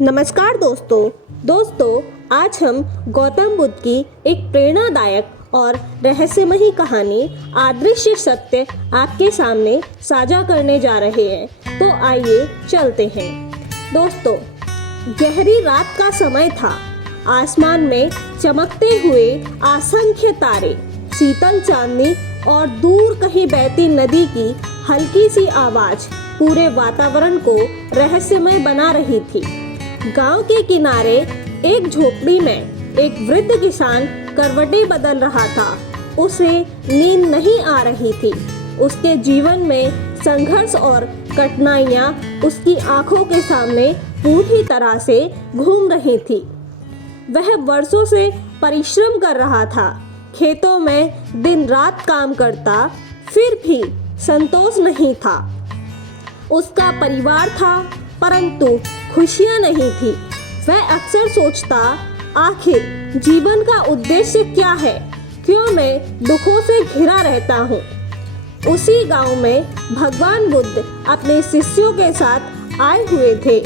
नमस्कार दोस्तों, आज हम गौतम बुद्ध की एक प्रेरणादायक और रहस्यमयी कहानी अदृश्य सत्य आपके सामने साझा करने जा रहे हैं। तो आइए चलते हैं। दोस्तों, गहरी रात का समय था। आसमान में चमकते हुए असंख्य तारे, शीतल चांदनी और दूर कहीं बहती नदी की हल्की सी आवाज पूरे वातावरण को रहस्यमय बना रही थी। गांव के किनारे एक झोपड़ी में एक वृद्ध किसान करवटें बदल रहा था। उसे नींद नहीं आ रही थी। उसके जीवन में संघर्ष और कठिनाइयां उसकी आंखों के सामने पूरी तरह से घूम रही थी। वह वर्षों से परिश्रम कर रहा था, खेतों में दिन रात काम करता, फिर भी संतोष नहीं था। उसका परिवार था, परंतु खुशियां नहीं थी। वह अक्सर सोचता, आखिर जीवन का उद्देश्य क्या है? क्यों मैं दुखों से घिरा रहता हूँ? उसी गांव में भगवान बुद्ध अपने शिष्यों के साथ आए हुए थे।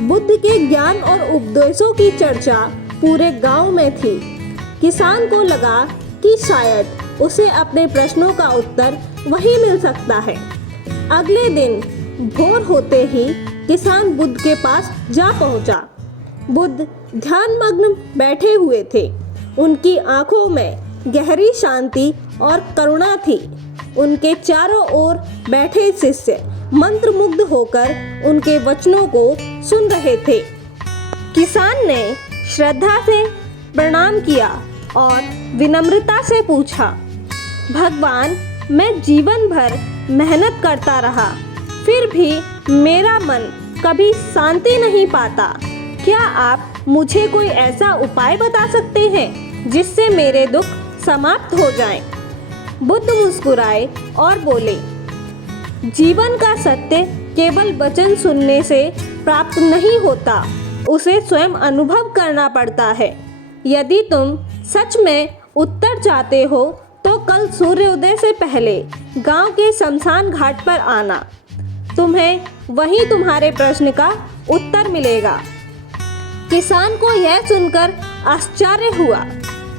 बुद्ध के ज्ञान और उपदेशों की चर्चा पूरे गांव में थी। किसान को लगा कि शायद उसे अपने प्रश्नों का उत्तर वहीं मिल सकता है। अगले दिन भोर होते ही किसान बुद्ध के पास जा पहुंचा। बुद्ध ध्यानमग्न बैठे हुए थे। उनकी आंखों में गहरी शांति और करुणा थी। उनके चारों ओर बैठे शिष्य मंत्रमुग्ध होकर उनके वचनों को सुन रहे थे। किसान ने श्रद्धा से प्रणाम किया और विनम्रता से पूछा, भगवान, मैं जीवन भर मेहनत करता रहा, फिर भी मेरा मन कभी शांति नहीं पाता। क्या आप मुझे कोई ऐसा उपाय बता सकते हैं जिससे मेरे दुख समाप्त हो जाएं? बुद्ध मुस्कुराए और बोले, जीवन का सत्य केवल वचन सुनने से प्राप्त नहीं होता, उसे स्वयं अनुभव करना पड़ता है। यदि तुम सच में उत्तर चाहते हो तो कल सूर्योदय से पहले गांव के शमशान घाट पर आना। तुम्हें वहीं तुम्हारे प्रश्न का उत्तर मिलेगा। किसान को यह सुनकर आश्चर्य हुआ।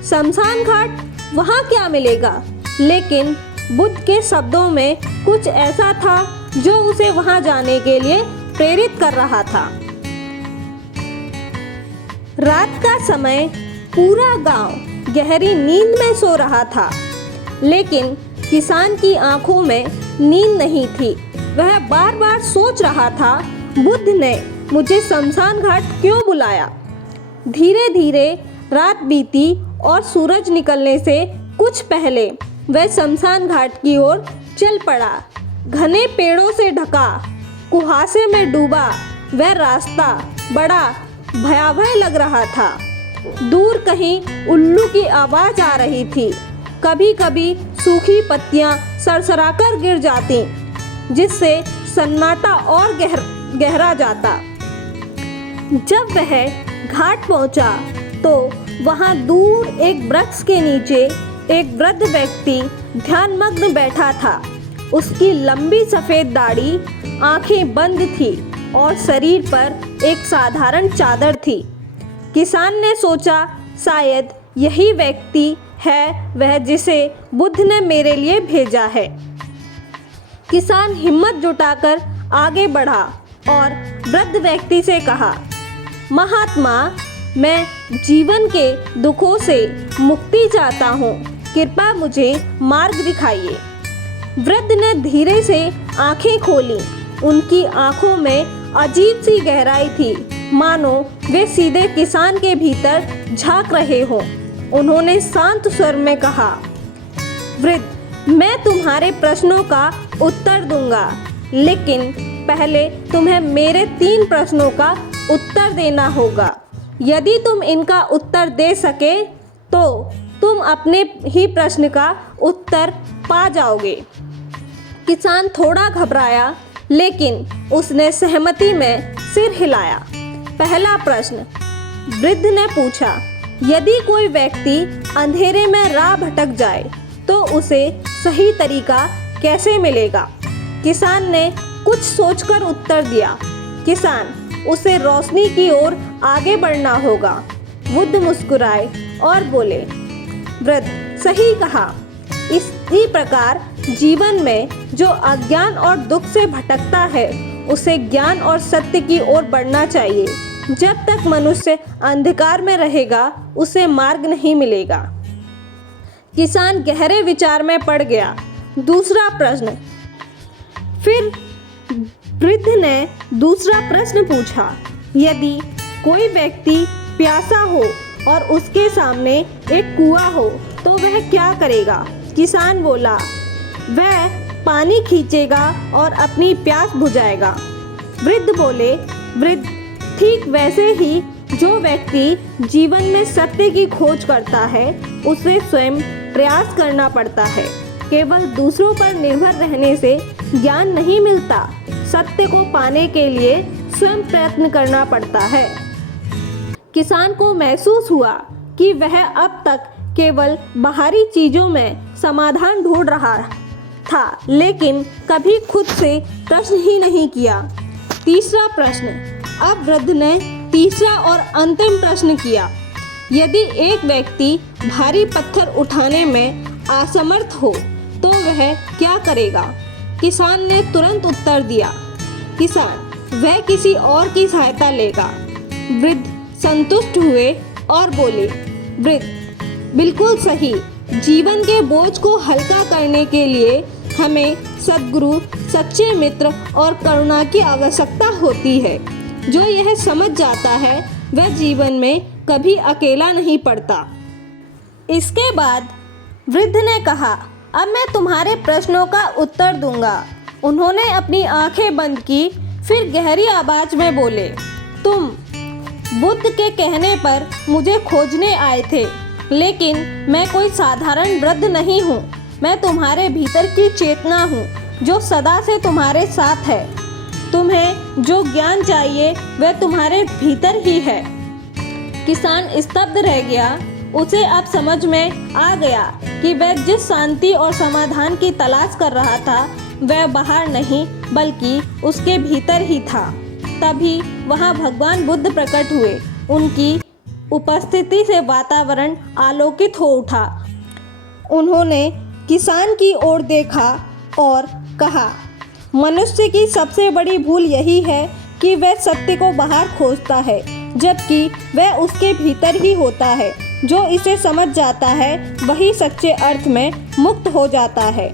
शमशान घाट, वहाँ क्या मिलेगा? लेकिन बुद्ध के शब्दों में कुछ ऐसा था जो उसे वहाँ जाने के लिए प्रेरित कर रहा था। रात का समय, पूरा गांव गहरी नींद में सो रहा था, लेकिन किसान की आंखों में नींद नहीं थी। वह बार बार सोच रहा था, बुद्ध ने मुझे शमशान घाट क्यों बुलाया? धीरे धीरे रात बीती और सूरज निकलने से कुछ पहले वह शमशान घाट की ओर चल पड़ा। घने पेड़ों से ढका, कुहासे में डूबा वह रास्ता बड़ा भयावह लग रहा था। दूर कहीं उल्लू की आवाज आ रही थी। कभी कभी सूखी पत्तियां सरसराकर गिर जाती, जिससे सन्नाटा और गहरा जाता। जब वह घाट पहुंचा तो वहां दूर एक वृक्ष के नीचे एक वृद्ध व्यक्ति ध्यानमग्न बैठा था। उसकी लंबी सफेद दाढ़ी, आंखें बंद थी और शरीर पर एक साधारण चादर थी। किसान ने सोचा, शायद यही व्यक्ति है वह जिसे बुद्ध ने मेरे लिए भेजा है। किसान हिम्मत जुटाकर आगे बढ़ा और वृद्ध व्यक्ति से कहा, महात्मा, मैं जीवन के दुखों से मुक्ति चाहता हूँ, कृपया मुझे मार्ग दिखाइए। वृद्ध ने धीरे से आंखें खोली। उनकी आंखों में अजीब सी गहराई थी, मानो वे सीधे किसान के भीतर झांक रहे हों। उन्होंने शांत स्वर में कहा, वृद्ध, मैं तुम्हारे प्रश्नों का उत्तर दूंगा, लेकिन पहले तुम्हें मेरे 3 प्रश्नों का उत्तर देना होगा। यदि तुम इनका उत्तर दे सके तो तुम अपने ही प्रश्न का उत्तर पा जाओगे। किसान थोड़ा घबराया, लेकिन उसने सहमति में सिर हिलाया। पहला प्रश्न, वृद्ध ने पूछा, यदि कोई व्यक्ति अंधेरे में राह भटक जाए तो उसे सही तरीका कैसे मिलेगा? किसान ने कुछ सोचकर उत्तर दिया, किसान, उसे रोशनी की ओर आगे बढ़ना होगा। बुद्ध मुस्कुराए और बोले, वृद्ध, सही कहा। इसी प्रकार जीवन में जो अज्ञान और दुख से भटकता है उसे ज्ञान और सत्य की ओर बढ़ना चाहिए। जब तक मनुष्य अंधकार में रहेगा उसे मार्ग नहीं मिलेगा। किसान गहरे विचार में पड़ गया। दूसरा प्रश्न। फिर वृद्ध ने दूसरा प्रश्न पूछा, यदि कोई व्यक्ति प्यासा हो और उसके सामने एक कुआं हो तो वह क्या करेगा? किसान बोला, वह पानी खींचेगा और अपनी प्यास बुझाएगा। वृद्ध बोले, वृद्ध, ठीक वैसे ही जो व्यक्ति जीवन में सत्य की खोज करता है उसे स्वयं प्रयास करना पड़ता है। केवल दूसरों पर निर्भर रहने से ज्ञान नहीं मिलता। सत्य को पाने के लिए स्वयं प्रयत्न करना पड़ता है। किसान को महसूस हुआ कि वह अब तक केवल बाहरी चीजों में समाधान ढूंढ रहा था, लेकिन कभी खुद से प्रश्न ही नहीं किया। तीसरा प्रश्न। अब वृद्ध ने तीसरा और अंतिम प्रश्न किया, यदि एक व्यक्ति भारी पत्थर उठाने में असमर्थ हो तो वह क्या करेगा? किसान ने तुरंत उत्तर दिया, किसान, वह किसी और की सहायता लेगा। वृद्ध संतुष्ट हुए और बोले, वृद्ध, बिल्कुल सही। जीवन के बोझ को हल्का करने के लिए हमें सद्गुरु, सच्चे मित्र और करुणा की आवश्यकता होती है। जो यह समझ जाता है वह जीवन में कभी अकेला नहीं पड़ता। इसके बाद वृद्ध ने कहा, अब मैं तुम्हारे प्रश्नों का उत्तर दूंगा। उन्होंने अपनी आंखें बंद की, फिर गहरी आवाज में बोले, तुम बुद्ध के कहने पर मुझे खोजने आए थे, लेकिन मैं कोई साधारण वृद्ध नहीं हूँ। मैं तुम्हारे भीतर की चेतना हूँ जो सदा से तुम्हारे साथ है। तुम्हें जो ज्ञान चाहिए वह तुम्हारे भीतर ही है। किसान स्तब्ध रह गया। उसे अब समझ में आ गया कि वह जिस शांति और समाधान की तलाश कर रहा था वह बाहर नहीं बल्कि उसके भीतर ही था। तभी वहाँ भगवान बुद्ध प्रकट हुए। उनकी उपस्थिति से वातावरण आलोकित हो उठा। उन्होंने किसान की ओर देखा और कहा, मनुष्य की सबसे बड़ी भूल यही है कि वह सत्य को बाहर खोजता है, जबकि वह उसके भीतर ही होता है। जो इसे समझ जाता है वही सच्चे अर्थ में मुक्त हो जाता है।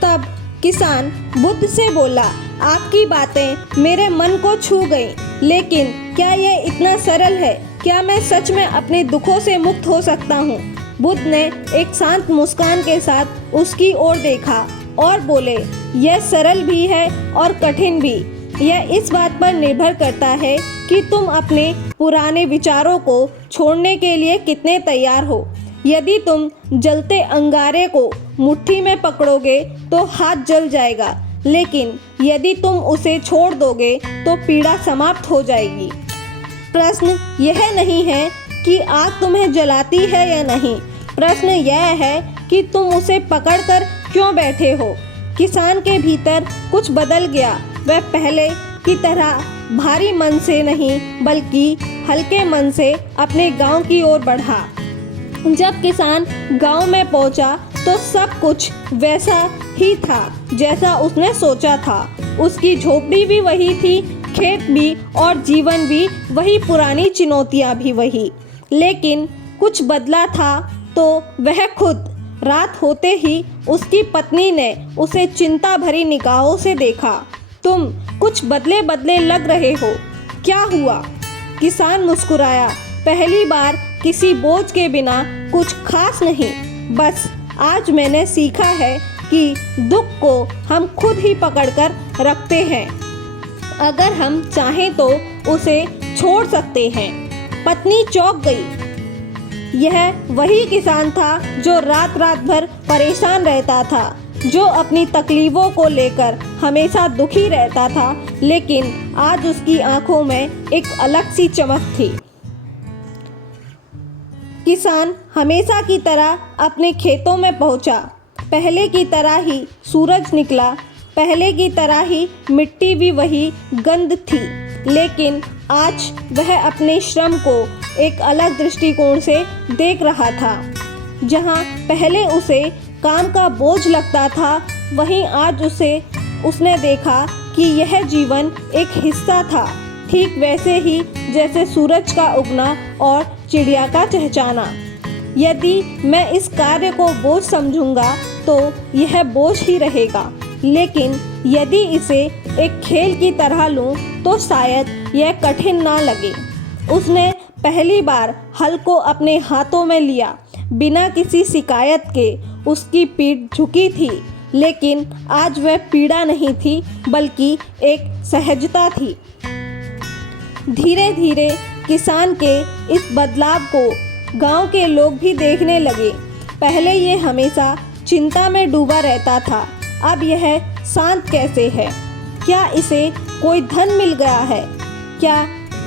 तब किसान बुद्ध से बोला, आपकी बातें मेरे मन को छू गईं, लेकिन क्या यह इतना सरल है? क्या मैं सच में अपने दुखों से मुक्त हो सकता हूँ? बुद्ध ने एक शांत मुस्कान के साथ उसकी ओर देखा और बोले, यह सरल भी है और कठिन भी। यह इस बात पर निर्भर करता है कि तुम अपने पुराने विचारों को छोड़ने के लिए कितने तैयार हो। यदि तुम जलते अंगारे को मुट्ठी में पकड़ोगे तो हाथ जल जाएगा, लेकिन यदि तुम उसे छोड़ दोगे तो पीड़ा समाप्त हो जाएगी। प्रश्न यह नहीं है कि आग तुम्हें जलाती है या नहीं, प्रश्न यह है कि तुम उसे पकड़कर क्यों बैठे हो। किसान के भीतर कुछ बदल गया। वह पहले की तरह भारी मन से नहीं बल्कि हल्के मन से अपने गांव की ओर बढ़ा। जब किसान गांव में पहुंचा तो सब कुछ वैसा ही था जैसा उसने सोचा था। उसकी झोपड़ी भी वही थी, खेत भी और जीवन भी वही, पुरानी चुनौतियां भी वही, लेकिन कुछ बदला था तो वह खुद। रात होते ही उसकी पत्नी ने उसे चिंता भरी निगाहों से देखा। तुम कुछ बदले बदले लग रहे हो, क्या हुआ? किसान मुस्कुराया, पहली बार किसी बोझ के बिना। कुछ खास नहीं, बस आज मैंने सीखा है कि दुख को हम खुद ही पकड़कर रखते हैं। अगर हम चाहें तो उसे छोड़ सकते हैं। पत्नी चौंक गई। यह वही किसान था जो रात रात भर परेशान रहता था, जो अपनी तकलीफों को लेकर हमेशा दुखी रहता था, लेकिन आज उसकी आंखों में एक अलग सी चमक थी। किसान हमेशा की तरह अपने खेतों में पहुंचा। पहले की तरह ही सूरज निकला, पहले की तरह ही मिट्टी भी वही गंध थी, लेकिन आज वह अपने श्रम को एक अलग दृष्टिकोण से देख रहा था। जहाँ पहले उसे काम का बोझ लगता था, वहीं आज उसने देखा कि यह जीवन एक हिस्सा था, ठीक वैसे ही जैसे सूरज का उगना और चिड़िया का चहचहाना। यदि मैं इस कार्य को बोझ समझूंगा तो यह बोझ ही रहेगा, लेकिन यदि इसे एक खेल की तरह लूं तो शायद यह कठिन ना लगे। उसने पहली बार हल को अपने हाथों में लिया। बिना किसी शिकायत के उसकी पीठ झुकी थी, लेकिन आज वह पीड़ा नहीं थी बल्कि एक सहजता थी। धीरे धीरे किसान के इस बदलाव को गांव के लोग भी देखने लगे। पहले ये हमेशा चिंता में डूबा रहता था, अब यह शांत कैसे है? क्या इसे कोई धन मिल गया है? क्या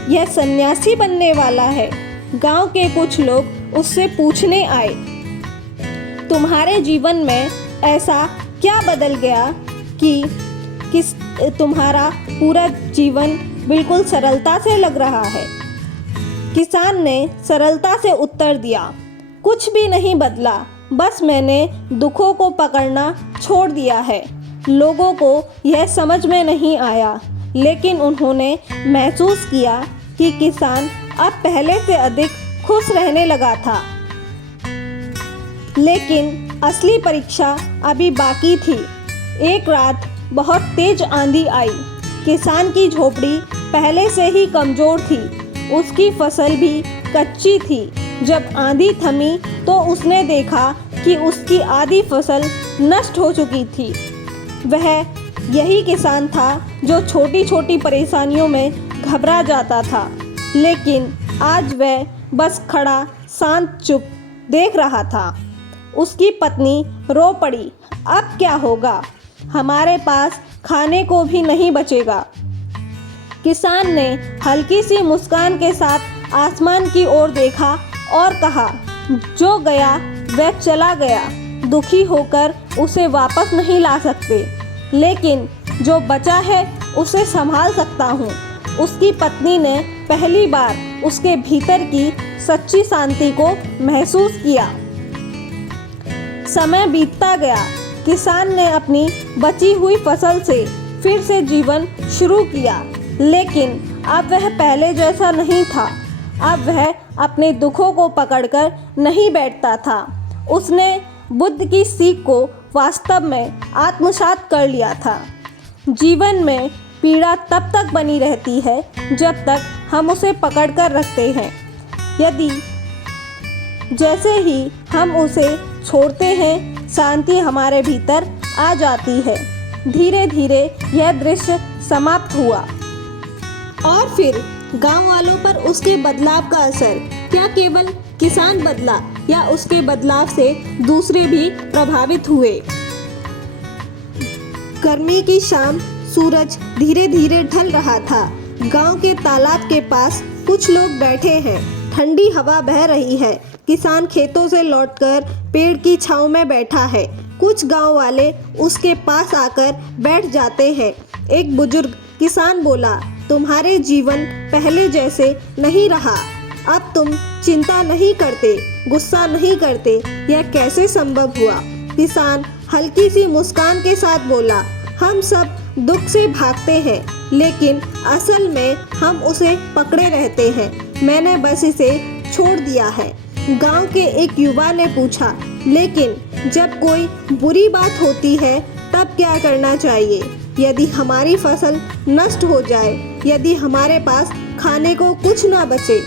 यह सन्यासी बनने वाला है? गांव के कुछ लोग उससे पूछने आए, तुम्हारे जीवन में ऐसा क्या बदल गया कि तुम्हारा पूरा जीवन बिल्कुल सरलता से लग रहा है? किसान ने सरलता से उत्तर दिया, कुछ भी नहीं बदला, बस मैंने दुखों को पकड़ना छोड़ दिया है। लोगों को यह समझ में नहीं आया, लेकिन उन्होंने महसूस किया कि किसान अब पहले से अधिक खुश रहने लगा था। लेकिन असली परीक्षा अभी बाकी थी। एक रात बहुत तेज आंधी आई। किसान की झोपड़ी पहले से ही कमज़ोर थी, उसकी फसल भी कच्ची थी। जब आंधी थमी तो उसने देखा कि उसकी आधी फसल नष्ट हो चुकी थी। वह यही किसान था जो छोटी छोटी परेशानियों में घबरा जाता था, लेकिन आज वह बस खड़ा शांत चुप देख रहा था। उसकी पत्नी रो पड़ी, अब क्या होगा? हमारे पास खाने को भी नहीं बचेगा। किसान ने हल्की सी मुस्कान के साथ आसमान की ओर देखा और कहा, जो गया वह चला गया। दुखी होकर उसे वापस नहीं ला सकते, लेकिन जो बचा है उसे संभाल सकता हूँ। उसकी पत्नी ने पहली बार उसके भीतर की सच्ची शांति को महसूस किया। समय बीतता गया। किसान ने अपनी बची हुई फसल से फिर से जीवन शुरू किया, लेकिन अब वह पहले जैसा नहीं था। अब वह अपने दुखों को पकड़कर नहीं बैठता था। उसने बुद्ध की सीख को वास्तव में आत्मसात कर लिया था। जीवन में पीड़ा तब तक बनी रहती है जब तक हम उसे पकड़कर रखते हैं। यदि जैसे ही हम उसे छोड़ते हैं, शांति हमारे भीतर आ जाती है। धीरे धीरे यह दृश्य समाप्त हुआ। और फिर गांव वालों पर उसके बदलाव का असर, क्या केवल किसान बदला या उसके बदलाव से दूसरे भी प्रभावित हुए? गर्मी की शाम, सूरज धीरे धीरे ढल रहा था। गांव के तालाब के पास कुछ लोग बैठे हैं। ठंडी हवा बह रही है। किसान खेतों से लौटकर पेड़ की छांव में बैठा है। कुछ गांव वाले उसके पास आकर बैठ जाते हैं। एक बुजुर्ग किसान बोला, तुम्हारे जीवन पहले जैसे नहीं रहा। अब तुम चिंता नहीं करते, गुस्सा नहीं करते। यह कैसे संभव हुआ? किसान हल्की सी मुस्कान के साथ बोला, हम सब दुख से भागते हैं, लेकिन असल में हम उसे पकड़े रहते हैं। मैंने बस इसे छोड़ दिया है। गांव के एक युवा ने पूछा, लेकिन जब कोई बुरी बात होती है तब क्या करना चाहिए? यदि हमारी फसल नष्ट हो जाए, यदि हमारे पास खाने को कुछ ना बचे।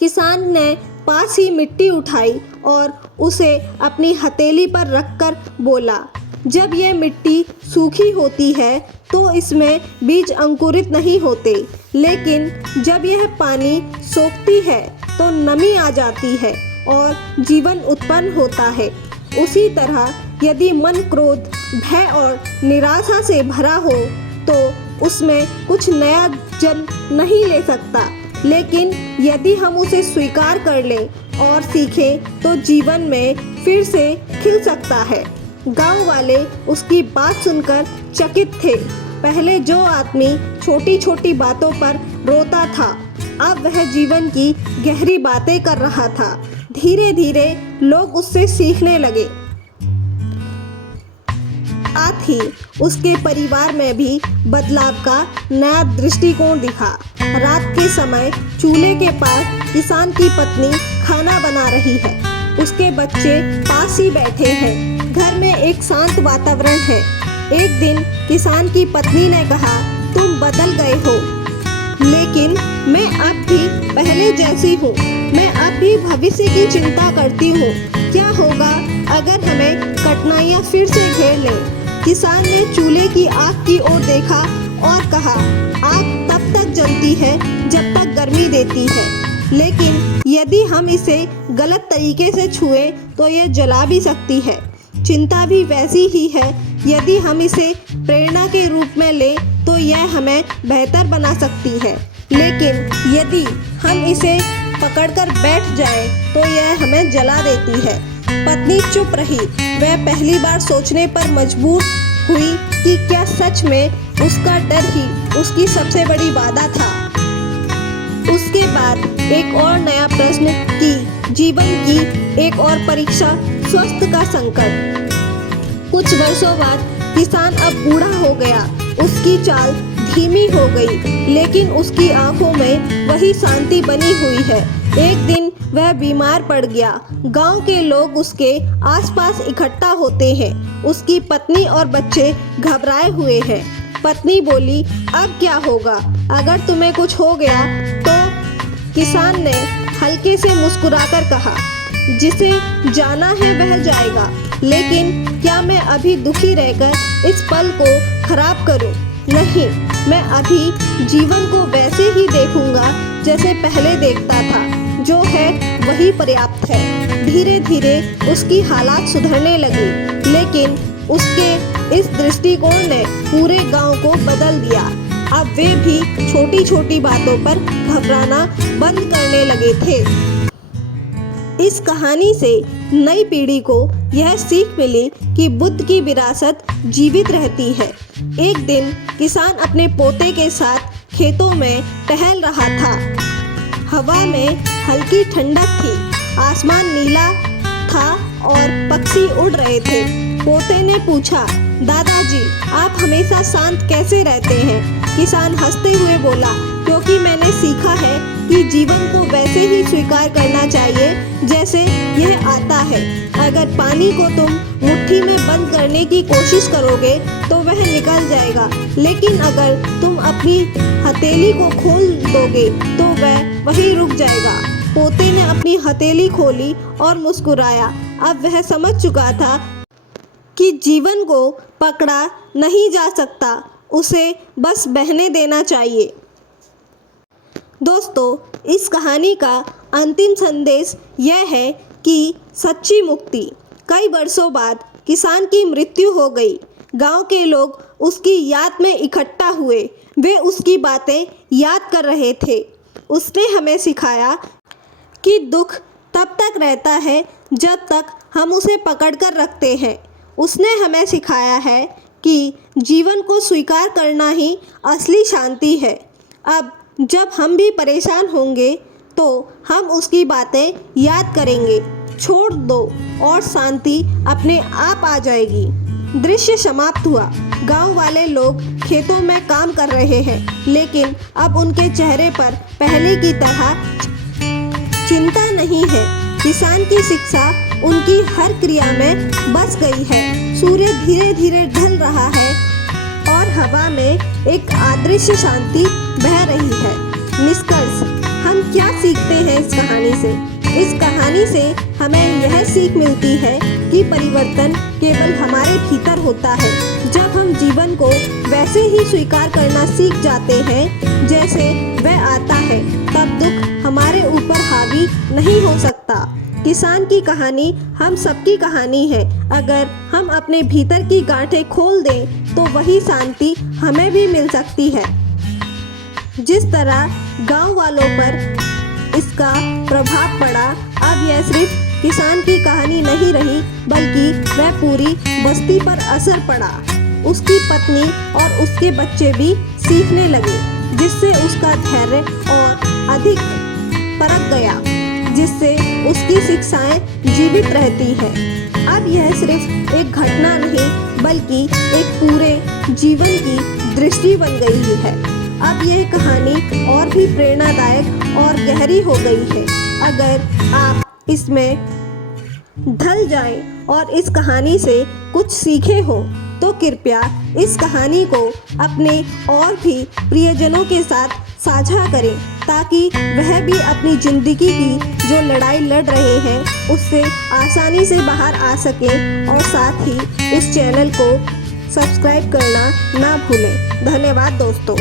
किसान ने पास ही मिट्टी उठाई और उसे अपनी हथेली पर रखकर बोला, जब यह मिट्टी सूखी होती है तो इसमें बीज अंकुरित नहीं होते, लेकिन जब यह पानी सोखती है तो नमी आ जाती है और जीवन उत्पन्न होता है। उसी तरह यदि मन क्रोध, भय और निराशा से भरा हो तो उसमें कुछ नया जन्म नहीं ले सकता, लेकिन यदि हम उसे स्वीकार कर लें और सीखें तो जीवन में फिर से खिल सकता है। गांव वाले उसकी बात सुनकर चकित थे। पहले जो आदमी छोटी छोटी बातों पर रोता था, अब वह जीवन की गहरी बातें कर रहा था। धीरे धीरे लोग उससे सीखने लगे। साथ ही उसके परिवार में भी बदलाव का नया दृष्टिकोण दिखा। रात के समय चूल्हे के पास किसान की पत्नी खाना बना रही है। उसके बच्चे पास ही बैठे हैं। घर में एक शांत वातावरण है। एक दिन किसान की पत्नी ने कहा, तुम बदल गए हो, लेकिन मैं अब भी पहले जैसी हूँ। मैं अब भी भविष्य की चिंता करती हूँ। क्या होगा अगर हमें कठिनाइयाँ फिर से घेर लें? किसान ने चूल्हे की आग की ओर देखा और कहा, आग तब तक जलती है जब तक गर्मी देती है, लेकिन यदि हम इसे गलत तरीके से छुए तो यह जला भी सकती है। चिंता भी वैसी ही है। यदि हम इसे प्रेरणा के रूप में लें तो यह हमें बेहतर बना सकती है, लेकिन यदि हम इसे पकड़कर बैठ जाएं तो यह हमें जला देती है। पत्नी चुप रही। वह पहली बार सोचने पर मजबूर हुई कि क्या सच में उसका डर ही उसकी सबसे बड़ी बाधा था। उसके बाद एक और नया प्रश्न कि जीवन की एक और परीक्षा, स्वास्थ्य का संकट। कुछ वर्षों बाद किसान अब बूढ़ा हो गया। उसकी चाल धीमी हो गई, लेकिन उसकी आंखों में वही शांति बनी हुई है। एक दिन वह बीमार पड़ गया। गांव के लोग उसके आसपास इकट्ठा होते हैं। उसकी पत्नी और बच्चे घबराए हुए हैं। पत्नी बोली, अब क्या होगा अगर तुम्हें कुछ हो गया तो? किसान ने हल्के से मुस्कुराकर कहा, जिसे जाना है वह जाएगा, लेकिन क्या मैं अभी दुखी रहकर इस पल को खराब करूं? नहीं, मैं अभी जीवन को वैसे ही देखूंगा जैसे पहले देखता था। जो है वही पर्याप्त है। धीरे धीरे उसकी हालात सुधरने लगी, लेकिन उसके इस दृष्टिकोण ने पूरे गांव को बदल दिया। अब वे भी छोटी छोटी बातों पर घबराना बंद करने लगे थे। इस कहानी से नई पीढ़ी को यह सीख मिली कि बुद्ध की विरासत जीवित रहती है। एक दिन किसान अपने पोते के साथ खेतों में टहल रहा था। हवा में हल्की ठंडक थी, आसमान नीला था और पक्षी उड़ रहे थे। पोते ने पूछा, दादाजी, आप हमेशा शांत कैसे रहते हैं? किसान हंसते हुए बोला, क्योंकि मैंने सीखा है कि जीवन को वैसे ही स्वीकार करना चाहिए जैसे यह आता है। अगर पानी को तुम मुट्ठी में बंद करने की कोशिश करोगे तो वह निकल जाएगा, लेकिन अगर तुम अपनी हथेली को खोल दोगे तो वह वहीं रुक जाएगा। पोते ने अपनी हथेली खोली और मुस्कुराया। अब वह समझ चुका था कि जीवन को पकड़ा नहीं जा सकता, उसे बस बहने देना चाहिए। दोस्तों, इस कहानी का अंतिम संदेश यह है कि सच्ची मुक्ति। कई वर्षों बाद किसान की मृत्यु हो गई। गांव के लोग उसकी याद में इकट्ठा हुए। वे उसकी बातें याद कर रहे थे। उसने हमें सिखाया कि दुख तब तक रहता है जब तक हम उसे पकड़कर रखते हैं। उसने हमें सिखाया है कि जीवन को स्वीकार करना ही असली शांति है। अब जब हम भी परेशान होंगे तो हम उसकी बातें याद करेंगे, छोड़ दो और शांति अपने आप आ जाएगी। दृश्य समाप्त हुआ। गांव वाले लोग खेतों में काम कर रहे हैं, लेकिन अब उनके चेहरे पर पहले की तरह चिंता नहीं है। किसान की शिक्षा उनकी हर क्रिया में बस गई है। सूर्य धीरे धीरे ढल रहा है और हवा में एक अदृश्य शांति बह रही है। निष्कर्ष, हम क्या सीखते हैं इस कहानी से? इस कहानी से हमें यह सीख मिलती है कि परिवर्तन केवल हमारे भीतर होता है। जब हम जीवन को वैसे ही स्वीकार करना सीख जाते हैं जैसे वह आता है, तब दुख हमारे ऊपर हावी नहीं हो सकता। किसान की कहानी हम सबकी कहानी है। अगर हम अपने भीतर की गांठें खोल दें तो वही शांति हमें भी मिल सकती है। जिस तरह गांव वालों पर इसका प्रभाव पड़ा, अब यह सिर्फ किसान की कहानी नहीं रही, बल्कि वह पूरी बस्ती पर असर पड़ा। उसकी पत्नी और उसके बच्चे भी सीखने लगे, जिससे उसका धैर्य और अधिक परख गया, जिससे उसकी शिक्षाएं जीवित रहती है। अब यह सिर्फ एक घटना नहीं बल्कि एक पूरे जीवन की दृष्टि बन गई है। अब यह कहानी और भी प्रेरणादायक और गहरी हो गई है। अगर आप इसमें ढल जाएं और इस कहानी से कुछ सीखे हो तो कृपया इस कहानी को अपने और भी प्रियजनों के साथ साझा करें, ताकि वह भी अपनी ज़िंदगी की जो लड़ाई लड़ रहे हैं उससे आसानी से बाहर आ सकें, और साथ ही इस चैनल को सब्सक्राइब करना ना भूलें। धन्यवाद दोस्तों।